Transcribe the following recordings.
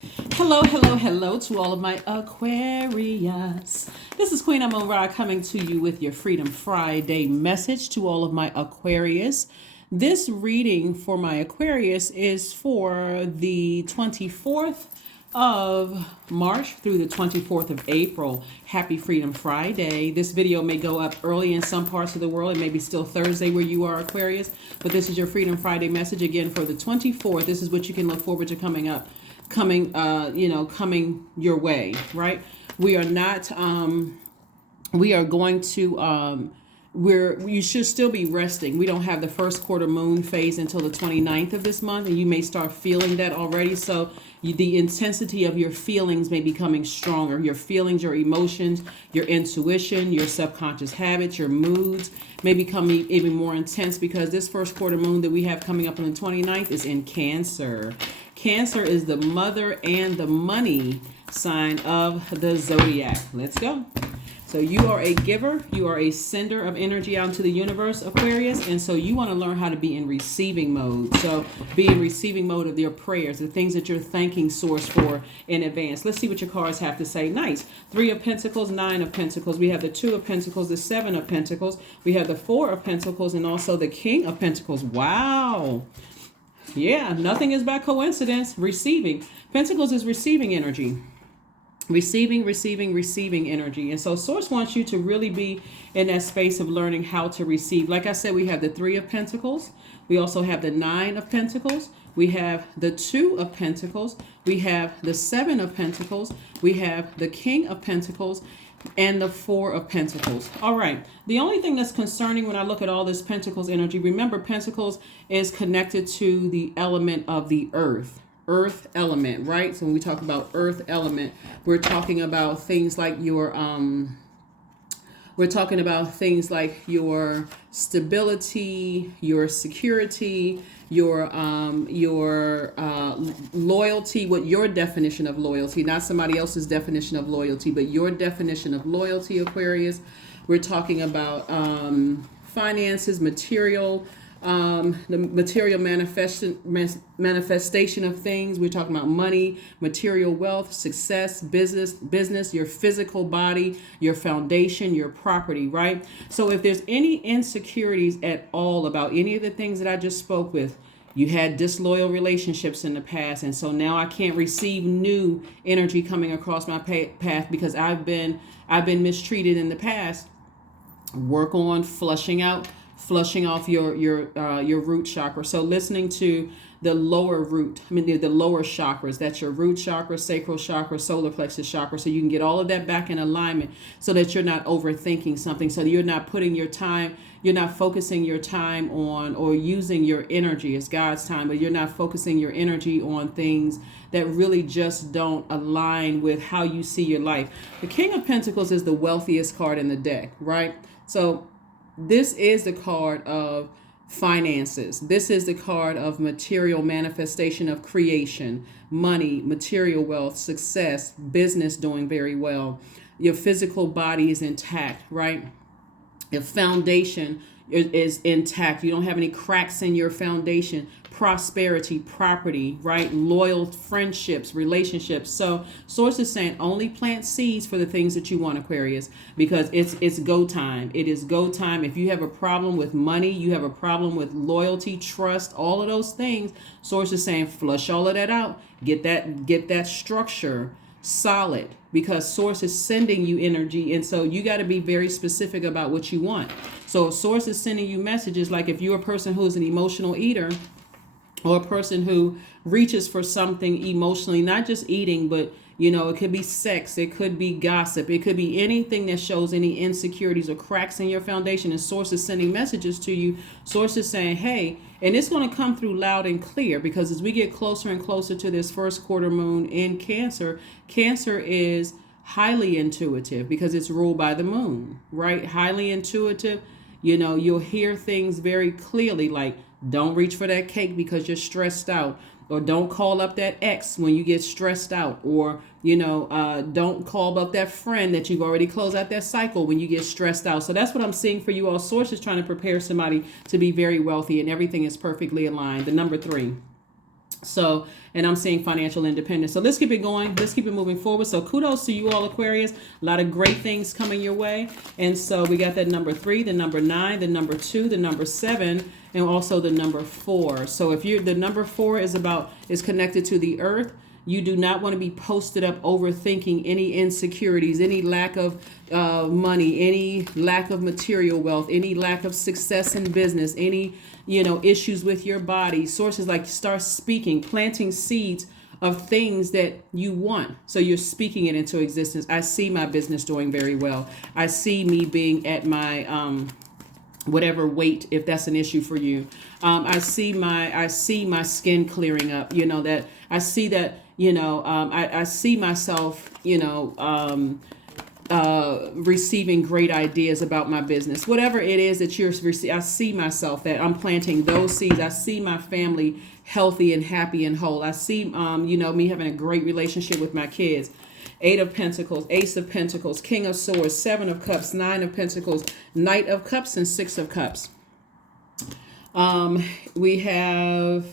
Hello, hello, hello to all of my Aquarius. This is Queen Amon Ra coming to you with your Freedom Friday message to all of my Aquarius. This reading for my Aquarius is for the 24th of March through the 24th of April. Happy Freedom Friday. This video may go up early in some parts of the world. It may be still Thursday where you are, Aquarius, but this is your Freedom Friday message again for the 24th. This is what you can look forward to coming your way, right? We are not we are going to you should still be resting. We don't have the first quarter moon phase until the 29th of this month, and you may start feeling that already. So the intensity of your feelings may be coming stronger. Your feelings, your emotions, your intuition, your subconscious habits, your moods may become even more intense because this first quarter moon that we have coming up on the 29th is in Cancer. Cancer is the mother and the money sign of the zodiac. Let's go. So you are a giver, you are a sender of energy out into the universe, Aquarius, and so you want to learn how to be in receiving mode. So be in receiving mode of your prayers, the things that you're thanking Source for in advance. Let's see what your cards have to say. Nice. 3 of Pentacles, 9 of Pentacles. We have the 2 of Pentacles, the 7 of Pentacles. We have the 4 of Pentacles, and also the King of Pentacles. Wow. Yeah, nothing is by coincidence. Receiving. Pentacles is receiving energy. Receiving energy. And so Source wants you to really be in that space of learning how to receive. Like I said, we have the 3 of Pentacles. We also have the 9 of Pentacles. We have the 2 of Pentacles. We have the 7 of Pentacles. We have the King of Pentacles and the 4 of Pentacles. All right. The only thing that's concerning when I look at all this Pentacles energy, remember Pentacles is connected to the element of the earth element, right? So when we talk about earth element, we're talking about things like your stability, your security, your loyalty, what your definition of loyalty, not somebody else's definition of loyalty, but your definition of loyalty, Aquarius. We're talking about finances, material, the material manifestation of things. We're talking about money, material wealth, success, business, your physical body, your foundation, your property, right? So if there's any insecurities at all about any of the things that I just spoke with, you had disloyal relationships in the past, and so now I can't receive new energy coming across my path because I've been mistreated in the past. Work on flushing off your root chakra. So listening to the lower the lower chakras, that's your root chakra, sacral chakra, solar plexus chakra, so you can get all of that back in alignment so that you're not overthinking something, so you're not focusing your time on or using your energy as God's time, but you're not focusing your energy on things that really just don't align with how you see your life. The King of Pentacles is the wealthiest card in the deck, right? So this is the card of finances. This is the card of material manifestation of creation, money, material wealth, success, business doing very well. Your physical body is intact, right? Your foundation is intact. You don't have any cracks in your foundation. Prosperity, property, right? Loyal friendships, relationships. So Source is saying only plant seeds for the things that you want, Aquarius, because it's go time. It is go time. If you have a problem with money, you have a problem with loyalty, trust, all of those things, Source is saying flush all of that out. Get that structure solid, because Source is sending you energy, and so you got to be very specific about what you want. So Source is sending you messages like if you're a person who's an emotional eater, or a person who reaches for something emotionally, not just eating, but it could be sex, it could be gossip, it could be anything that shows any insecurities or cracks in your foundation, and Source is sending messages to you. Source is saying, hey, and it's going to come through loud and clear, because as we get closer and closer to this first quarter moon in Cancer, Cancer is highly intuitive because it's ruled by the moon, right? Highly intuitive. You'll hear things very clearly, like don't reach for that cake because you're stressed out, or don't call up that ex when you get stressed out, or don't call up that friend that you've already closed out that cycle when you get stressed out. So that's what I'm seeing for you all. Source is trying to prepare somebody to be very wealthy, and everything is perfectly aligned. The number 3. So, and I'm seeing financial independence. So let's keep it going. Let's keep it moving forward. So kudos to you all, Aquarius. A lot of great things coming your way. And so we got that number 3, the number 9, the number 2, the number 7, and also the number 4. So if you're, the number 4 is connected to the earth. You do not want to be posted up overthinking any insecurities, any lack of money, any lack of material wealth, any lack of success in business, any, issues with your body. Sources like start speaking, planting seeds of things that you want. So you're speaking it into existence. I see my business doing very well. I see me being at my whatever weight, if that's an issue for you. I see my skin clearing up, that I see that, I see myself, receiving great ideas about my business, whatever it is that you're receiving. I see myself that I'm planting those seeds. I see my family healthy and happy and whole. I see, me having a great relationship with my kids. 8 of Pentacles, Ace of Pentacles, King of Swords, 7 of Cups, 9 of Pentacles, Knight of Cups, and 6 of Cups. We have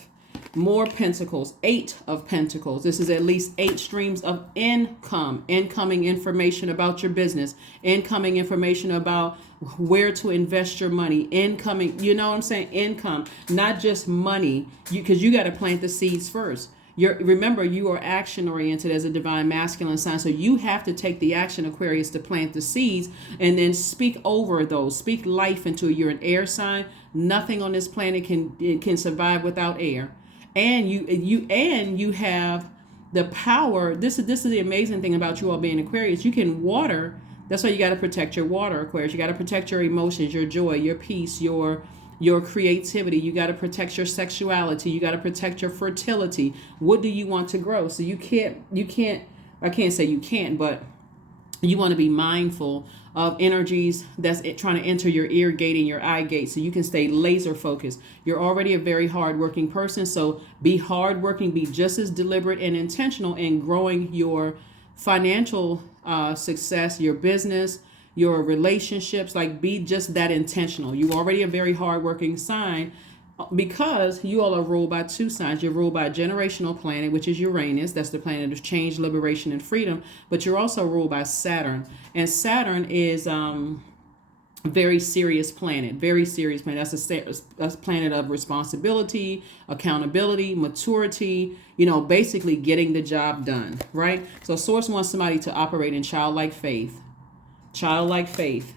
more Pentacles, 8 of Pentacles. This is at least 8 streams of incoming information about your business, incoming information about where to invest your money, incoming, income, not just money, because you got to plant the seeds first. Remember, you are action oriented as a divine masculine sign. So you have to take the action, Aquarius, to plant the seeds and then speak over those. Speak life into it. You're an air sign. Nothing on this planet can survive without air. And you have the power. This is the amazing thing about you all being Aquarius. You can water. That's why you got to protect your water, Aquarius. You got to protect your emotions, your joy, your peace, your creativity. You got to protect your sexuality. You got to protect your fertility. What do you want to grow? So I can't say you can't, but you want to be mindful of energies that's trying to enter your ear gate and your eye gate so you can stay laser focused. You're already a very hardworking person, so be hardworking, be just as deliberate and intentional in growing your financial success, your business, your relationships. Like, be just that intentional. You're already a very hardworking sign because you all are ruled by 2 signs. You're ruled by a generational planet, which is Uranus. That's the planet of change, liberation, and freedom. But you're also ruled by Saturn. And Saturn is very serious planet. Very serious planet. That's a planet of responsibility, accountability, maturity, basically getting the job done, right? So Source wants somebody to operate in childlike faith. Childlike faith.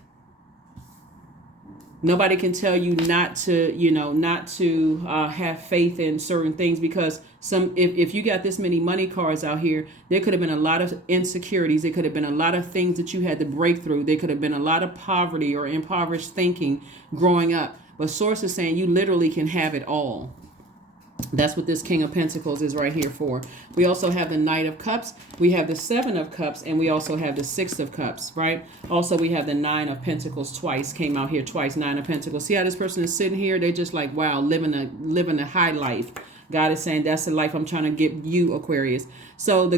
Nobody can tell you not to have faith in certain things, because if you got this many money cards out here, there could have been a lot of insecurities. There could have been a lot of things that you had to break through. There could have been a lot of poverty or impoverished thinking growing up. But Source is saying you literally can have it all. That's what this King of Pentacles is right here for. We also have the Knight of Cups. We have the 7 of Cups, and we also have the 6 of Cups, right? Also, we have the 9 of Pentacles twice. Came out here twice, 9 of Pentacles. See how this person is sitting here? They're just like, wow, living a high life. God is saying that's the life I'm trying to give you, Aquarius. So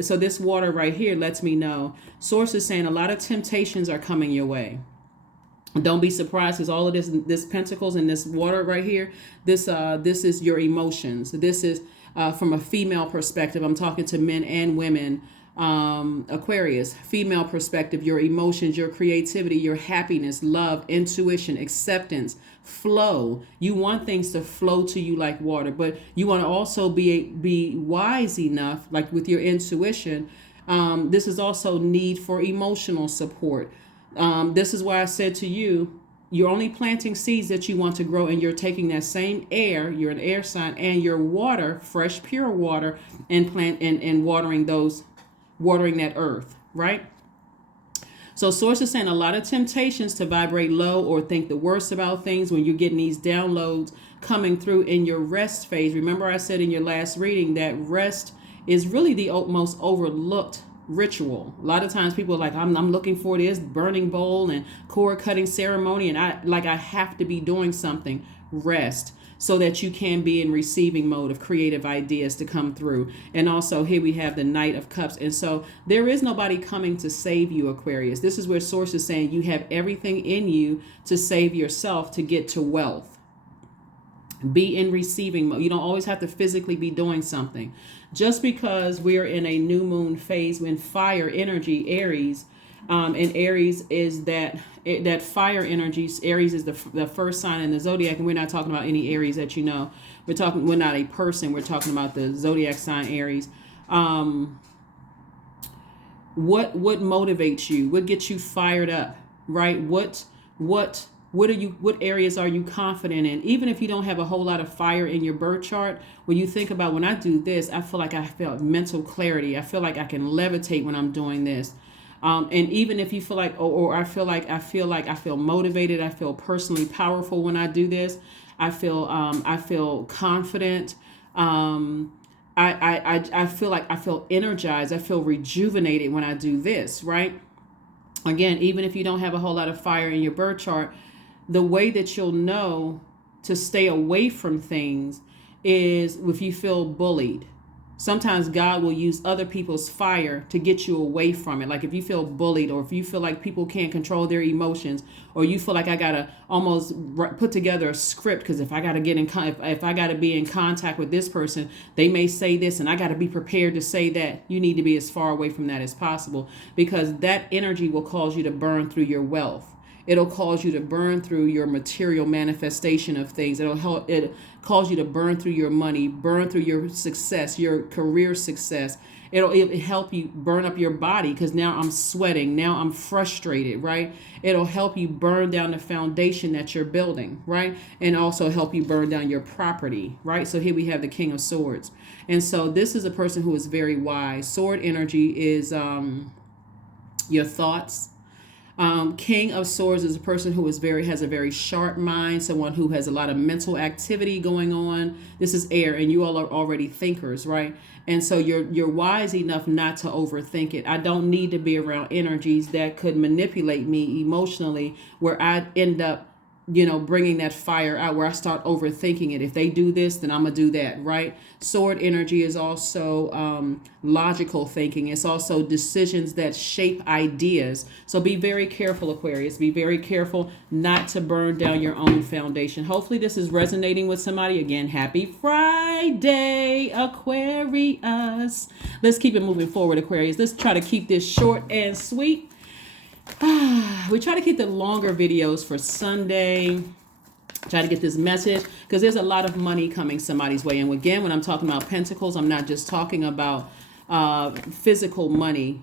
so this water right here lets me know. Source is saying a lot of temptations are coming your way. Don't be surprised, because all of this Pentacles and this water right here, this is your emotions. This is from a female perspective. I'm talking to men and women. Aquarius, female perspective, your emotions, your creativity, your happiness, love, intuition, acceptance, flow. You want things to flow to you like water, but you want to also be wise enough, like with your intuition. This is also need for emotional support. This is why I said to you, you're only planting seeds that you want to grow, and you're taking that same air, you're an air sign, and your water, fresh, pure water, and watering that earth, right? So Source is saying a lot of temptations to vibrate low or think the worst about things when you're getting these downloads coming through in your rest phase. Remember I said in your last reading that rest is really the most overlooked ritual. A lot of times people are like, I'm looking for this burning bowl and cord cutting ceremony, and I have to be doing something. Rest, so that you can be in receiving mode of creative ideas to come through. And also here we have the Knight of Cups. And so there is nobody coming to save you, Aquarius. This is where Source is saying you have everything in you to save yourself, to get to wealth. Be in receiving mode. You don't always have to physically be doing something. Just because we're in a new moon phase when fire energy, Aries, and Aries is that fire energy. Aries is the first sign in the zodiac, and we're not talking about any Aries that you know. We're not a person. We're talking about the zodiac sign Aries. What motivates you? What gets you fired up? Right? What areas are you confident in? Even if you don't have a whole lot of fire in your birth chart, when you think about, when I do this, I feel like I feel mental clarity. I feel like I can levitate when I'm doing this. And even if you feel like, or I feel motivated, I feel personally powerful when I do this. I feel confident. I feel like I feel energized. I feel rejuvenated when I do this, right? Again, even if you don't have a whole lot of fire in your birth chart, the way that you'll know to stay away from things is if you feel bullied. Sometimes God will use other people's fire to get you away from it. Like if you feel bullied, or if you feel like people can't control their emotions, or you feel like I gotta almost put together a script because if I gotta if I gotta be in contact with this person, they may say this, and I gotta be prepared to say that. You need to be as far away from that as possible, because that energy will cause you to burn through your wealth. It'll cause you to burn through your material manifestation of things. It cause you to burn through your money, burn through your success, your career success. It'll help you burn up your body, because now I'm sweating. Now I'm frustrated, right? It'll help you burn down the foundation that you're building, right? And also help you burn down your property, right? So here we have the King of Swords. And so this is a person who is very wise. Sword energy is your thoughts. King of Swords is a person who has a very sharp mind, someone who has a lot of mental activity going on. This is air, and you all are already thinkers, right? And so you're wise enough not to overthink it. I don't need to be around energies that could manipulate me emotionally, where I end up bringing that fire out, where I start overthinking it. If they do this, then I'm going to do that, right? Sword energy is also logical thinking. It's also decisions that shape ideas. So be very careful, Aquarius. Be very careful not to burn down your own foundation. Hopefully this is resonating with somebody. Again, happy Friday, Aquarius. Let's keep it moving forward, Aquarius. Let's try to keep this short and sweet. We try to keep the longer videos for Sunday. Try to get this message, because there's a lot of money coming somebody's way. And again, when I'm talking about pentacles, I'm not just talking about physical money,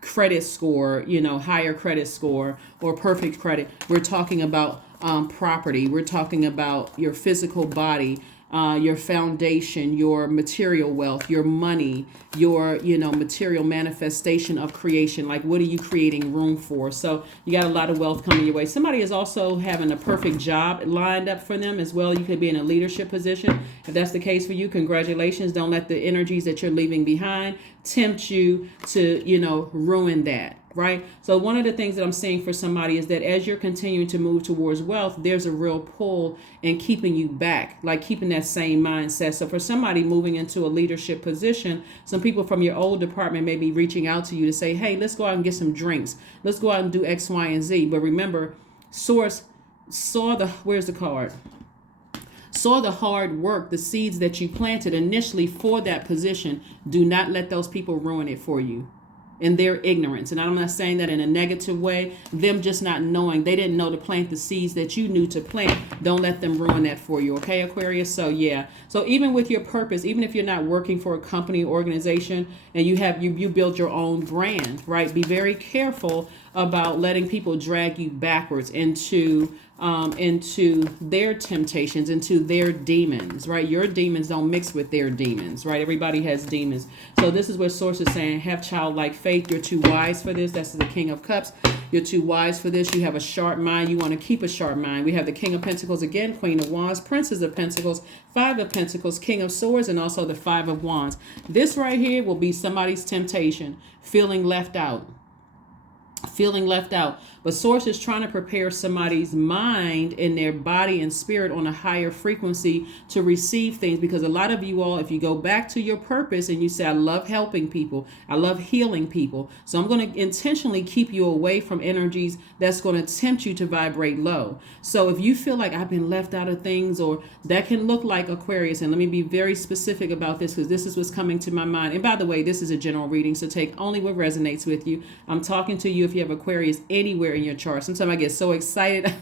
credit score, higher credit score or perfect credit. We're talking about property. We're talking about your physical body, your foundation, your material wealth, your money, your material manifestation of creation. Like, what are you creating room for? So you got a lot of wealth coming your way. Somebody is also having a perfect job lined up for them as well. You could be in a leadership position. If that's the case for you, congratulations. Don't let the energies that you're leaving behind tempt you to ruin that. Right? So one of the things that I'm seeing for somebody is that as you're continuing to move towards wealth, there's a real pull in keeping you back, like keeping that same mindset. So for somebody moving into a leadership position, some people from your old department may be reaching out to you to say, hey, let's go out and get some drinks. Let's go out and do X, Y, and Z. But remember, Source where's the card? Saw the hard work, the seeds that you planted initially for that position. Do not let those people ruin it for you in their ignorance. And I'm not saying that in a negative way. Them just not knowing. They didn't know to plant the seeds that you knew to plant. Don't let them ruin that for you. Okay, Aquarius? So yeah. So even with your purpose, even if you're not working for a company or organization and you build your own brand, right? Be very careful about letting people drag you backwards into their temptations, into their demons, right? Your demons don't mix with their demons, right? Everybody has demons. So this is what Source is saying. Have childlike faith. You're too wise for this. That's the King of Cups. You're too wise for this. You have a sharp mind. You want to keep a sharp mind. We have the King of Pentacles again, Queen of Wands, Princess of Pentacles, Five of Pentacles, King of Swords, and also the Five of Wands. This right here will be somebody's temptation, feeling left out, feeling left out. But source is trying to prepare somebody's mind and their body and spirit on a higher frequency to receive things. Because a lot of you all, if you go back to your purpose and you say, I love helping people, I love healing people, so I'm going to intentionally keep you away from energies that's going to tempt you to vibrate low. So if you feel like I've been left out of things, or that can look like Aquarius, and let me be very specific about this because this is what's coming to my mind. And by the way, this is a general reading, so take only what resonates with you. I'm talking to you if you have Aquarius anywhere in your chart. Sometimes I get so excited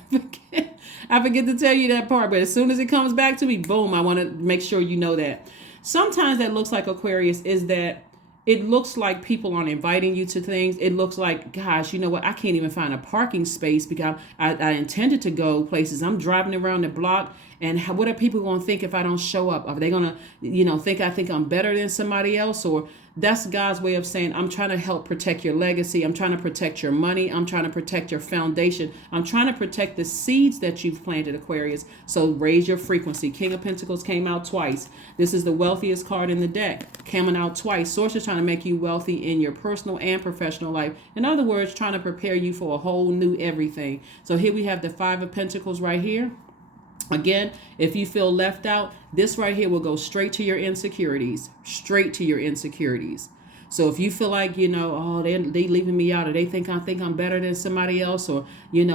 I forget to tell you that part, but as soon as it comes back to me, boom, I want to make sure you know that. Sometimes that looks like Aquarius is that it looks like people aren't inviting you to things. It looks like, gosh, you know what? I can't even find a parking space because I intended to go places. I'm driving around the block, and what are people going to think if I don't show up? Are they going to, think I think I'm better than somebody else? Or that's God's way of saying, I'm trying to help protect your legacy. I'm trying to protect your money. I'm trying to protect your foundation. I'm trying to protect the seeds that you've planted, Aquarius. So raise your frequency. King of Pentacles came out twice. This is the wealthiest card in the deck, coming out twice. Source is trying to make you wealthy in your personal and professional life. In other words, trying to prepare you for a whole new everything. So here we have the Five of Pentacles right here. Again, if you feel left out, this right here will go straight to your insecurities, straight to your insecurities. So if you feel like, oh, they leaving me out, or they think I'm better than somebody else, or,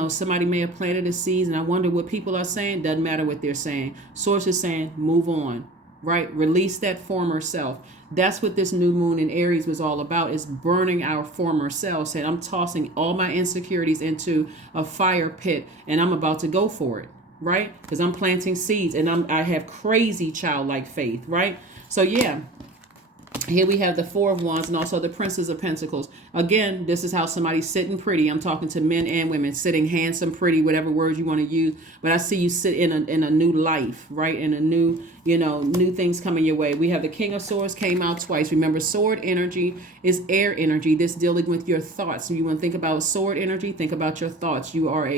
somebody may have planted a seed and I wonder what people are saying, doesn't matter what they're saying. Source is saying, move on, right? Release that former self. That's what this new moon in Aries was all about, is burning our former self, saying, I'm tossing all my insecurities into a fire pit and I'm about to go for it. Right? Because I'm planting seeds and I have crazy childlike faith, right? So yeah, here we have the Four of Wands and also the Princess of Pentacles. Again, this is how somebody's sitting pretty. I'm talking to men and women, sitting handsome, pretty, whatever words you want to use. But I see you sit in a new life, right? In a new, new things coming your way. We have the King of Swords came out twice. Remember, sword energy is air energy. This dealing with your thoughts. So you want to think about sword energy, think about your thoughts. You are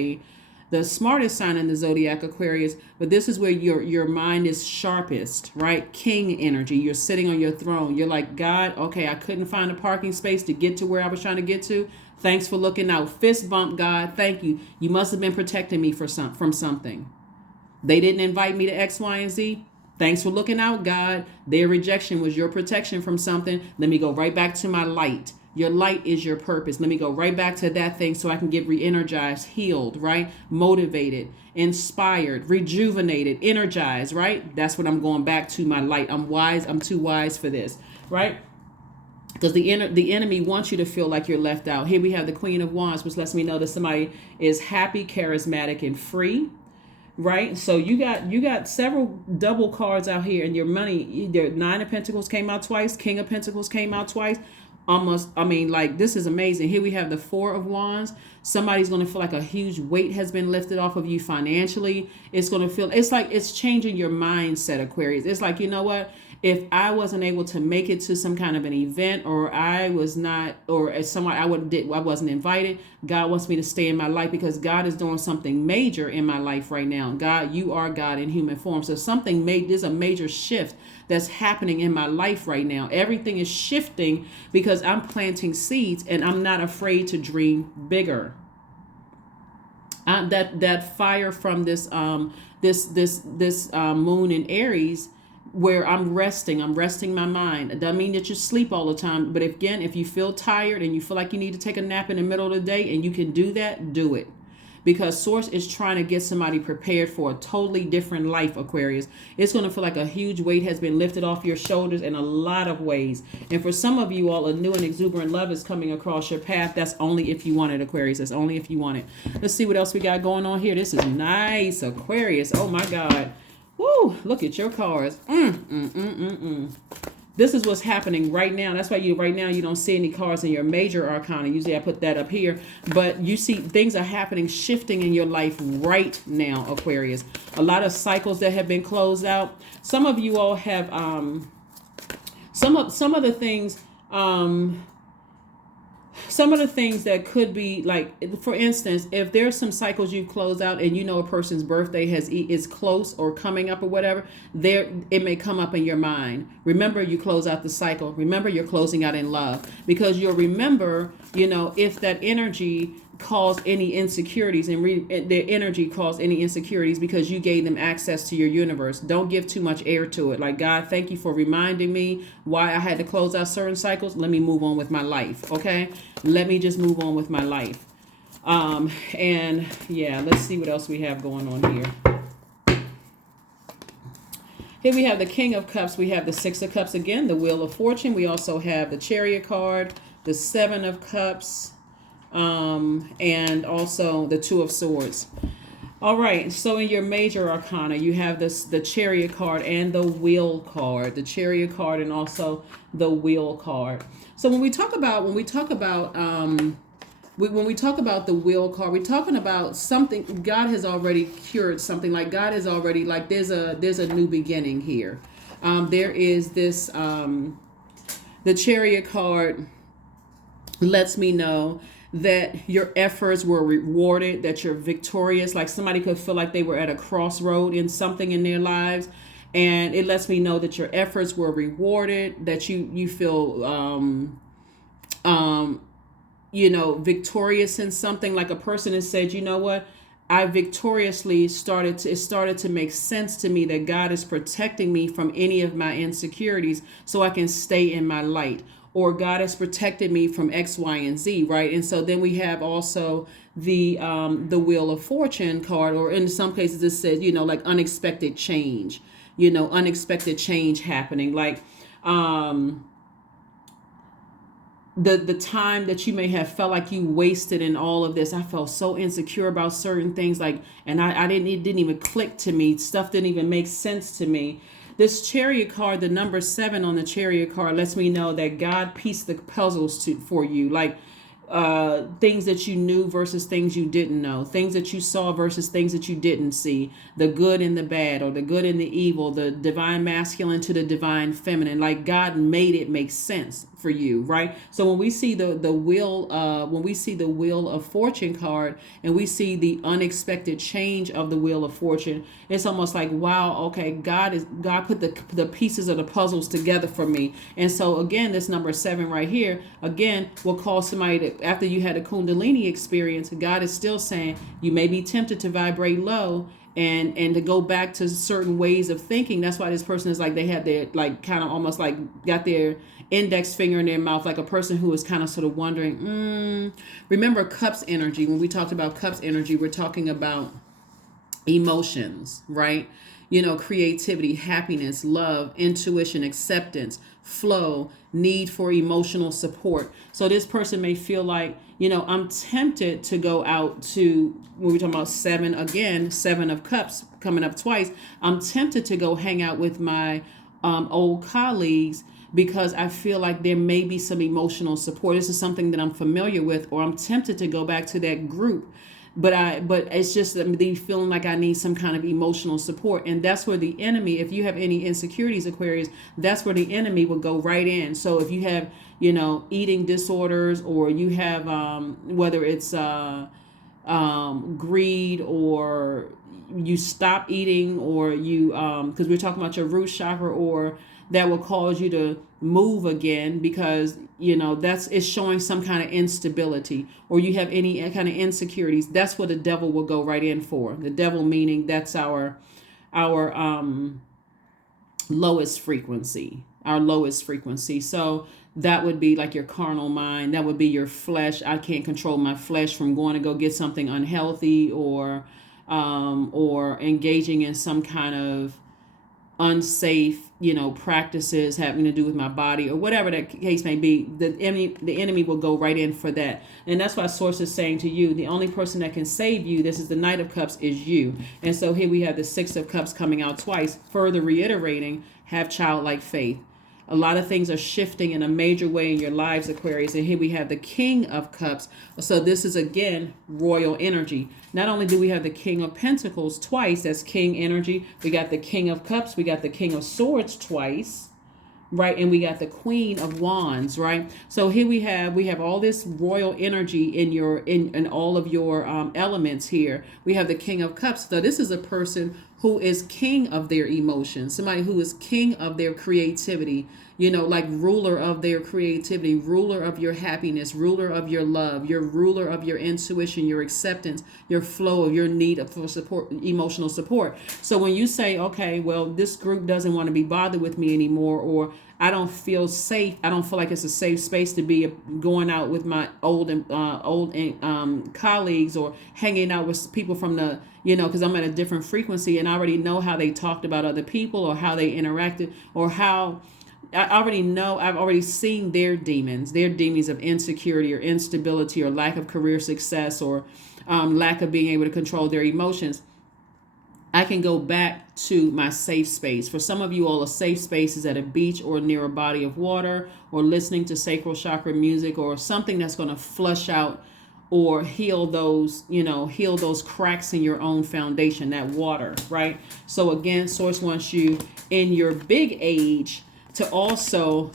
the smartest sign in the Zodiac, Aquarius, but this is where your mind is sharpest, right? King energy. You're sitting on your throne. You're like, God, okay, I couldn't find a parking space to get to where I was trying to get to. Thanks for looking out. Fist bump, God. Thank you. You must have been protecting me from something. They didn't invite me to X, Y, and Z. Thanks for looking out, God. Their rejection was your protection from something. Let me go right back to my light. Your light is your purpose. Let me go right back to that thing so I can get re-energized, healed, right? Motivated, inspired, rejuvenated, energized, right? That's what I'm going back to, my light. I'm wise. I'm too wise for this, right? Because the enemy wants you to feel like you're left out. Here we have the Queen of Wands, which lets me know that somebody is happy, charismatic, and free. Right, so you got several double cards out here, and your money. The Nine of Pentacles came out twice. King of Pentacles came out twice. This is amazing. Here we have the Four of Wands. Somebody's going to feel like a huge weight has been lifted off of you financially. It's going to feel, it's like it's changing your mindset, Aquarius. It's like, you know what? If I wasn't able to make it to some kind of an event, or I was not, or as someone I wasn't invited, God wants me to stay in my life because God is doing something major in my life right now. God, you are God in human form. So there's a major shift that's happening in my life right now. Everything is shifting because I'm planting seeds and I'm not afraid to dream bigger. That fire from this moon in Aries, where I'm resting my mind. It doesn't mean that you sleep all the time, but if you feel tired and you feel like you need to take a nap in the middle of the day and you can do that, do it. Because Source is trying to get somebody prepared for a totally different life, Aquarius. It's going to feel like a huge weight has been lifted off your shoulders in a lot of ways. And for some of you all, a new and exuberant love is coming across your path. That's only if you want it, Aquarius. That's only if you want it. Let's see what else we got going on here. This is nice, Aquarius. Oh my God. Woo, look at your cards. This is what's happening right now. That's why right now you don't see any cards in your major arcana. Usually I put that up here. But you see things are happening, shifting in your life right now, Aquarius. A lot of cycles that have been closed out. Some of you all have some of the things some of the things that could be like, for instance, if there's some cycles you've closed out and you know a person's birthday is close or coming up or whatever, there it may come up in your mind. Remember, you close out the cycle. Remember, you're closing out in love, because you'll remember, if that energy caused any insecurities, and their energy caused any insecurities because you gave them access to your universe. Don't give too much air to it. Like, God, thank you for reminding me why I had to close out certain cycles. Let me move on with my life. Okay, let me just move on with my life. And yeah, let's see what else we have going on here. Here we have the King of Cups. We have the Six of Cups again, the Wheel of Fortune. We also have the Chariot card, the Seven of Cups, and also the Two of Swords. All right, so in your major arcana, you have the Chariot card and the Wheel card, the Chariot card and also the Wheel card. So when we talk about the Wheel card, we're talking about something God has already cured, something like God has already, like, there's a new beginning here. There is this the Chariot card lets me know that your efforts were rewarded, that you're victorious. Like, somebody could feel like they were at a crossroad in something in their lives, and it lets me know that your efforts were rewarded, that you feel victorious in something. Like, a person has said, you know what, I victoriously it started to make sense to me that God is protecting me from any of my insecurities so I can stay in my light. Or God has protected me from X, Y, and Z, right? And so then we have also the Wheel of Fortune card, or in some cases it says, like unexpected change, unexpected change happening. Like the time that you may have felt like you wasted in all of this. I felt so insecure about certain things, like, and it didn't even click to me. Stuff didn't even make sense to me. This Chariot card, the number 7 on the Chariot card, lets me know that God pieced the puzzles for you. Like, things that you knew versus things you didn't know, things that you saw versus things that you didn't see, the good and the bad, or the good and the evil, the divine masculine to the divine feminine. Like, God made it make sense for you, right? So when we see the wheel, when we see the Wheel of Fortune card, and we see the unexpected change of the Wheel of Fortune, it's almost like, wow, okay, God put the pieces of the puzzles together for me. And so again, this number 7 right here, again, will cause somebody to, after you had a Kundalini experience, God is still saying you may be tempted to vibrate low and to go back to certain ways of thinking. That's why this person is like, they have their, like, kind of almost like got their index finger in their mouth, like a person who is kind of sort of wondering. Remember Cups energy. When we talked about Cups energy, we're talking about emotions, right? Creativity, happiness, love, intuition, acceptance, flow, need for emotional support. So this person may feel like, I'm tempted to go out to, when we're talking about 7 again, 7 of Cups coming up twice, I'm tempted to go hang out with my old colleagues because I feel like there may be some emotional support. This is something that I'm familiar with, or I'm tempted to go back to that group. But it's just me feeling like I need some kind of emotional support. And that's where the enemy, if you have any insecurities, Aquarius, that's where the enemy will go right in. So if you have, eating disorders, or you have, whether it's greed, or you stop eating, or you, because we're talking about your root chakra, or that will cause you to move again because it's showing some kind of instability, or you have any kind of insecurities. That's what the devil will go right in for. The devil meaning that's our lowest frequency, So that would be like your carnal mind. That would be your flesh. I can't control my flesh from going to go get something unhealthy, or engaging in some kind of unsafe, practices having to do with my body, or whatever that case may be. The enemy will go right in for that. And that's why Source is saying to you, the only person that can save you, this is the Knight of Cups, is you. And so here we have the 6 of Cups coming out twice, further reiterating, have childlike faith. A lot of things are shifting in a major way in your lives, Aquarius. And here we have the King of Cups. So this is, again, royal energy. Not only do we have the King of Pentacles twice, that's King energy. We got the King of Cups. We got the King of Swords twice. right? And we got the Queen of Wands, right? So here we have all this royal energy in all of your elements here. We have the King of Cups. So this is a person who is king of their emotions, somebody who is king of their creativity, like ruler of their creativity, ruler of your happiness, ruler of your love, your ruler of your intuition, your acceptance, your flow of your need for support, emotional support. So when you say, okay, well, this group doesn't want to be bothered with me anymore, or I don't feel safe, I don't feel like it's a safe space to be going out with my old colleagues, or hanging out with people from the, because I'm at a different frequency, and I already know how they talked about other people, or how they interacted, or how I already know, I've already seen their demons of insecurity or instability or lack of career success, or lack of being able to control their emotions. I can go back to my safe space. For some of you all, a safe space is at a beach or near a body of water, or listening to sacral chakra music, or something that's going to flush out or heal those cracks in your own foundation, that water, right? So again, Source wants you in your big age to also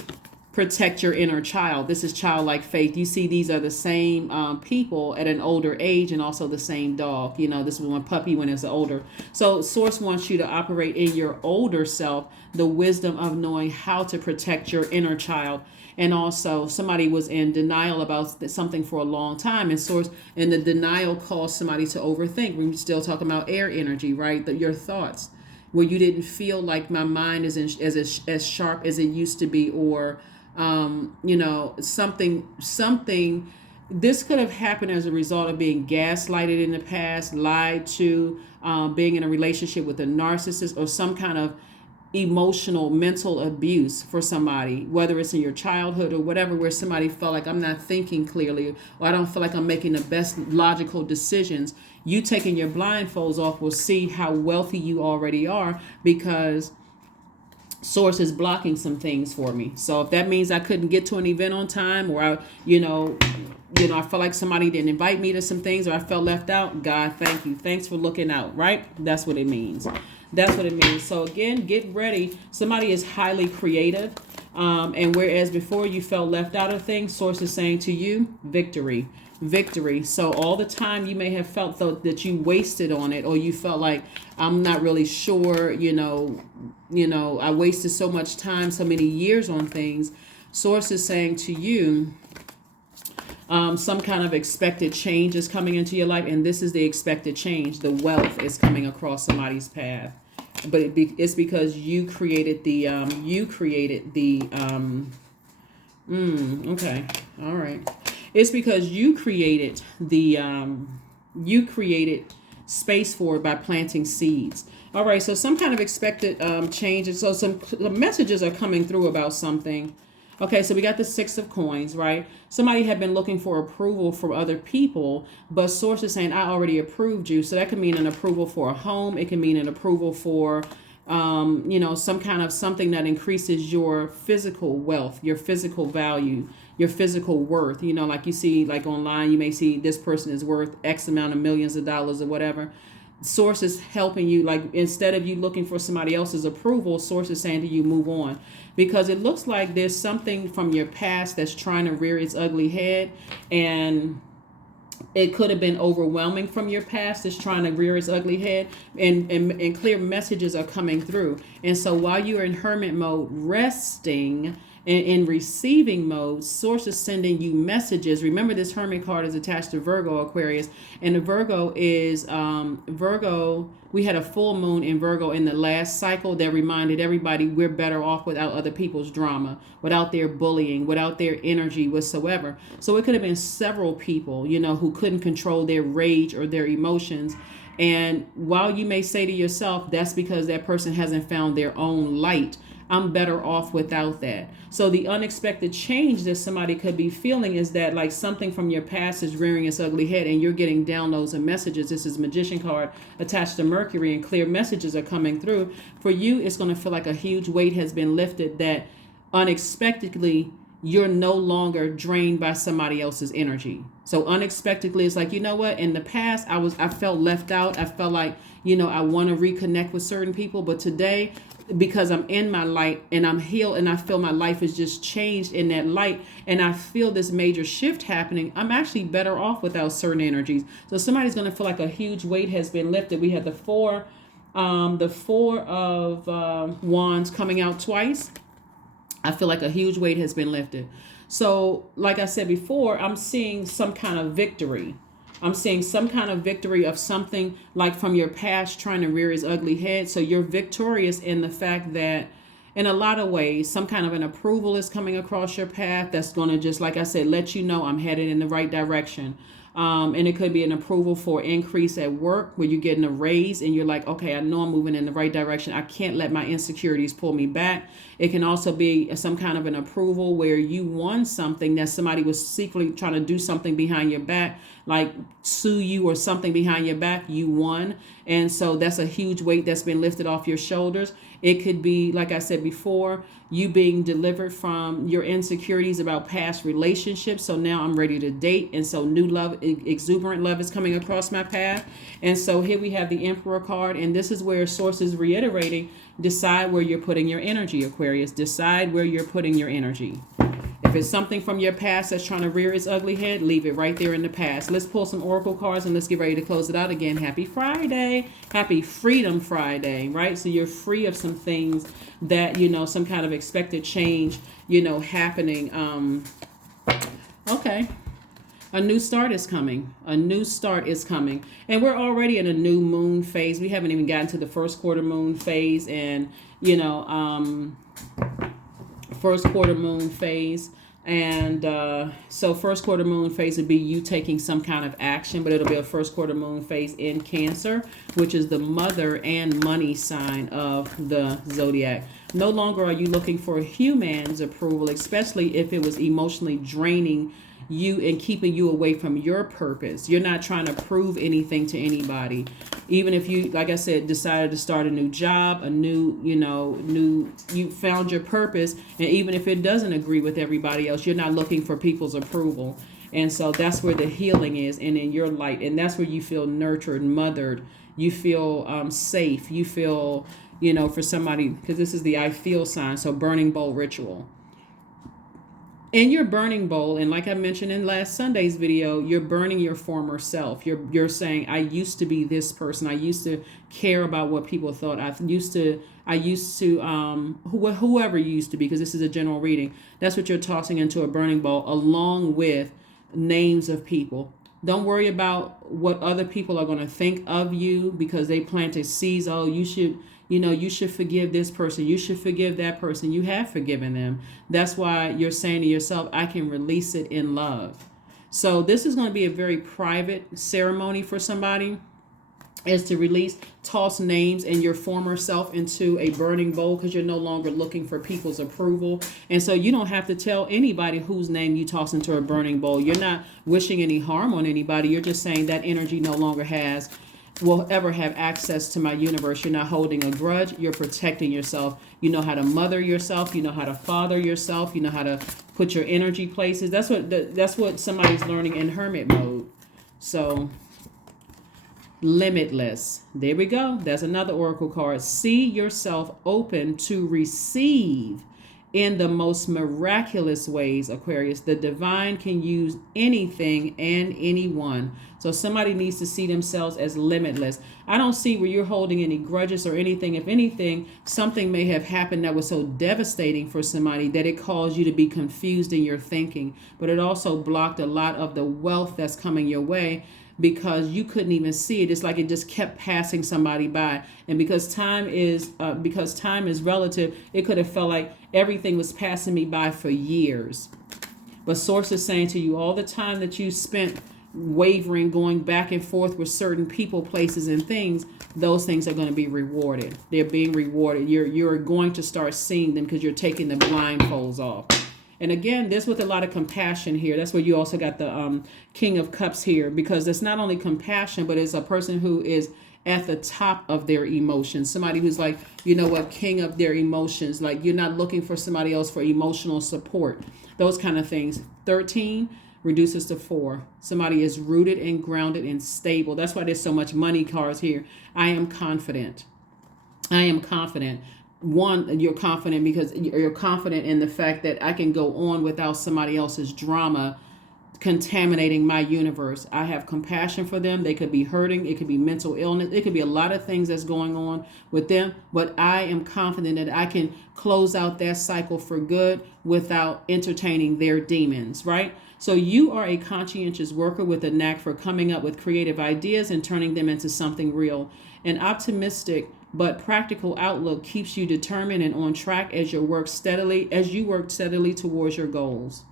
protect your inner child. This is childlike faith. You see, these are the same people at an older age, and also the same dog. This was one puppy when it's older. So Source wants you to operate in your older self, the wisdom of knowing how to protect your inner child. And also, somebody was in denial about something for a long time, and the denial caused somebody to overthink. We're still talking about air energy, right? Your thoughts, where you didn't feel like my mind is as sharp as it used to be, or something. This could have happened as a result of being gaslighted in the past, lied to, being in a relationship with a narcissist, or some kind of emotional, mental abuse for somebody, whether it's in your childhood or whatever, where somebody felt like, I'm not thinking clearly, or I don't feel like I'm making the best logical decisions. You taking your blindfolds off will see how wealthy you already are, because Source is blocking some things for me. So if that means I couldn't get to an event on time, or I felt like somebody didn't invite me to some things, or I felt left out, God, thank you. Thanks for looking out, right? That's what it means. That's what it means. So again, get ready. Somebody is highly creative. And whereas before you felt left out of things, Source is saying to you, victory. So all the time you may have felt that you wasted on it, or you felt like, I'm not really sure, I wasted so much time, so many years on things. Source is saying to you, some kind of expected change is coming into your life, and this is the expected change. The wealth is coming across somebody's path, but it's because you created the okay, all right. It's because you created space for it by planting seeds. All right, so some kind of expected changes. So some messages are coming through about something. Okay, so we got the Six of Coins, right? Somebody had been looking for approval from other people, but Source is saying, I already approved you. So that can mean an approval for a home. It can mean an approval for, some kind of something that increases your physical wealth, your physical value, your physical worth. Like you see, like online, you may see this person is worth X amount of millions of dollars or whatever. Source is helping you, like, instead of you looking for somebody else's approval, Source is saying to you, move on, because it looks like there's something from your past that's trying to rear its ugly head, and it could have been overwhelming from your past that's trying to rear its ugly head, and clear messages are coming through. And so while you're in hermit mode, resting, and in receiving mode, Source is sending you messages. Remember, this Hermit card is attached to Virgo, Aquarius, and the Virgo is Virgo. We had a full moon in Virgo in the last cycle that reminded everybody we're better off without other people's drama, without their bullying, without their energy whatsoever. So it could have been several people, who couldn't control their rage or their emotions. And while you may say to yourself, that's because that person hasn't found their own light, I'm better off without that. So the unexpected change that somebody could be feeling is that, like, something from your past is rearing its ugly head, and you're getting downloads and messages. This is Magician card attached to Mercury, and clear messages are coming through. For you, it's going to feel like a huge weight has been lifted, that unexpectedly you're no longer drained by somebody else's energy. So unexpectedly, it's like, you know what? In the past, I felt left out. I felt like, I want to reconnect with certain people. But today, because I'm in my light and I'm healed and I feel my life is just changed in that light and I feel this major shift happening, I'm actually better off without certain energies. So somebody's going to feel like a huge weight has been lifted. We had the four of wands coming out twice. I feel like a huge weight has been lifted. So like I said before, I'm seeing some kind of victory. I'm seeing some kind of victory of something like from your past trying to rear its ugly head. So you're victorious in the fact that in a lot of ways, some kind of an approval is coming across your path that's going to just, like I said, let you know I'm headed in the right direction. And it could be an approval for increase at work where you're getting a raise and you're like, okay, I know I'm moving in the right direction. I can't let my insecurities pull me back. It can also be some kind of an approval where you won something that somebody was secretly trying to do something behind your back, like sue you or something behind your back. You won. And so that's a huge weight that's been lifted off your shoulders. It could be, like I said before, you being delivered from your insecurities about past relationships. So now I'm ready to date. And so new love, exuberant love is coming across my path. And so here we have the Emperor card. And this is where Source is reiterating, decide where you're putting your energy, Aquarius. Decide where you're putting your energy. If it's something from your past that's trying to rear its ugly head, leave it right there in the past. Let's pull some oracle cards and let's get ready to close it out again. Happy Friday. Happy Freedom Friday, right? So you're free of some things that, some kind of expected change, happening. Okay. A new start is coming. A new start is coming. And we're already in a new moon phase. We haven't even gotten to the first quarter moon phase and, first quarter moon phase. And so first quarter moon phase would be you taking some kind of action, but it'll be a first quarter moon phase in Cancer, which is the mother and money sign of the zodiac. No longer are you looking for a human's approval, especially if it was emotionally draining you and keeping you away from your purpose. You're not trying to prove anything to anybody. Even if you, like I said, decided to start a new job, you found your purpose. And even if it doesn't agree with everybody else, you're not looking for people's approval. And so that's where the healing is and in your light. And that's where you feel nurtured, mothered. You feel safe. You feel, for somebody, because this is the I feel sign. So burning bowl ritual. In your burning bowl, and like I mentioned in last Sunday's video, you're burning your former self. You're saying, I used to be this person. I used to care about what people thought. Whoever you used to be, because this is a general reading. That's what you're tossing into a burning bowl, along with names of people. Don't worry about what other people are going to think of you because they planted seeds. Oh, you should forgive this person. You should forgive that person. You have forgiven them. That's why you're saying to yourself, I can release it in love. So this is going to be a very private ceremony for somebody, is to release, toss names and your former self into a burning bowl because you're no longer looking for people's approval. And so you don't have to tell anybody whose name you toss into a burning bowl. You're not wishing any harm on anybody. You're just saying that energy no longer will ever have access to my universe. You're not holding a grudge. You're protecting yourself. You know how to mother yourself. You know how to father yourself. You know how to put your energy places. That's what somebody's learning in hermit mode. So limitless. There we go. That's another oracle card. See yourself open to receive in the most miraculous ways, Aquarius. The divine can use anything and anyone. So somebody needs to see themselves as limitless. I don't see where you're holding any grudges or anything. If anything, something may have happened that was so devastating for somebody that it caused you to be confused in your thinking. But it also blocked a lot of the wealth that's coming your way because you couldn't even see it. It's like it just kept passing somebody by. And because time is relative, it could have felt like everything was passing me by for years. But Source is saying to you, all the time that you spent wavering, going back and forth with certain people, places, and things, those things are going to be rewarded. They're being rewarded. You're going to start seeing them because you're taking the blindfolds off. And again, this with a lot of compassion here. That's where you also got the King of Cups here, because it's not only compassion, but it's a person who is at the top of their emotions. Somebody who's like, king of their emotions. Like you're not looking for somebody else for emotional support. those kind of things. 13 reduces to 4. Somebody is rooted and grounded and stable. That's why there's so much money cards here. I am confident. I am confident. One, you're confident because you're confident in the fact that I can go on without somebody else's drama contaminating my universe. I have compassion for them. They could be hurting. It could be mental illness. It could be a lot of things that's going on with them. But I am confident that I can close out that cycle for good without entertaining their demons, right? So you are a conscientious worker with a knack for coming up with creative ideas and turning them into something real. An optimistic but practical outlook keeps you determined and on track as you work steadily towards your goals.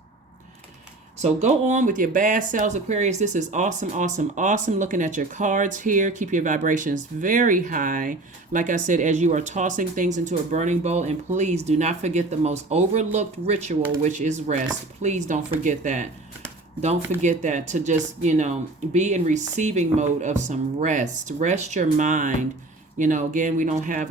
So go on with your bad selves, Aquarius. This is awesome, awesome, awesome. Looking at your cards here. Keep your vibrations very high. Like I said, as you are tossing things into a burning bowl. And please do not forget the most overlooked ritual, which is rest. Please don't forget that. Don't forget that, to just, be in receiving mode of some rest. Rest your mind. Again, we don't have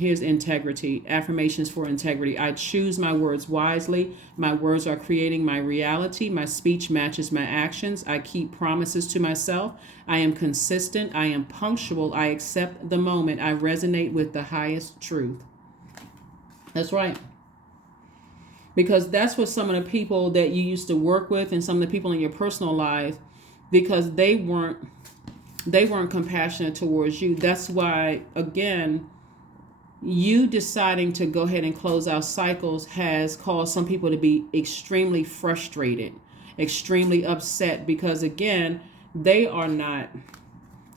here's integrity, affirmations for integrity. I choose my words wisely. My words are creating my reality. My speech matches my actions. I keep promises to myself. I am consistent. I am punctual. I accept the moment. I resonate with the highest truth. That's right. Because that's what some of the people that you used to work with and some of the people in your personal life, because they weren't compassionate towards you. That's why, again, you deciding to go ahead and close out cycles has caused some people to be extremely frustrated, extremely upset, because, again,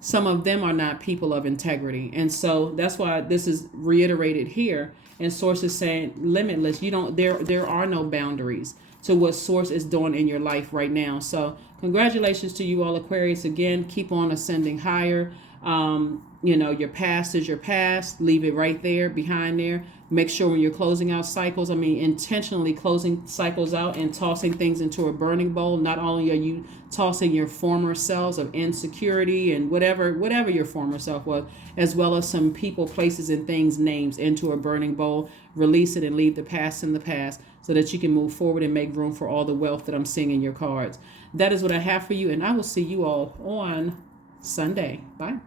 some of them are not people of integrity. And so that's why this is reiterated here. And Source is saying limitless. There are no boundaries to what Source is doing in your life right now. So congratulations to you all, Aquarius. Again, keep on ascending higher. Your past is your past. Leave it right there, behind there. Make sure when you're closing out cycles, intentionally closing cycles out and tossing things into a burning bowl. Not only are you tossing your former selves of insecurity and whatever your former self was, as well as some people, places, and things, names, into a burning bowl. Release it and leave the past in the past so that you can move forward and make room for all the wealth that I'm seeing in your cards. That is what I have for you, and I will see you all on Sunday. Bye.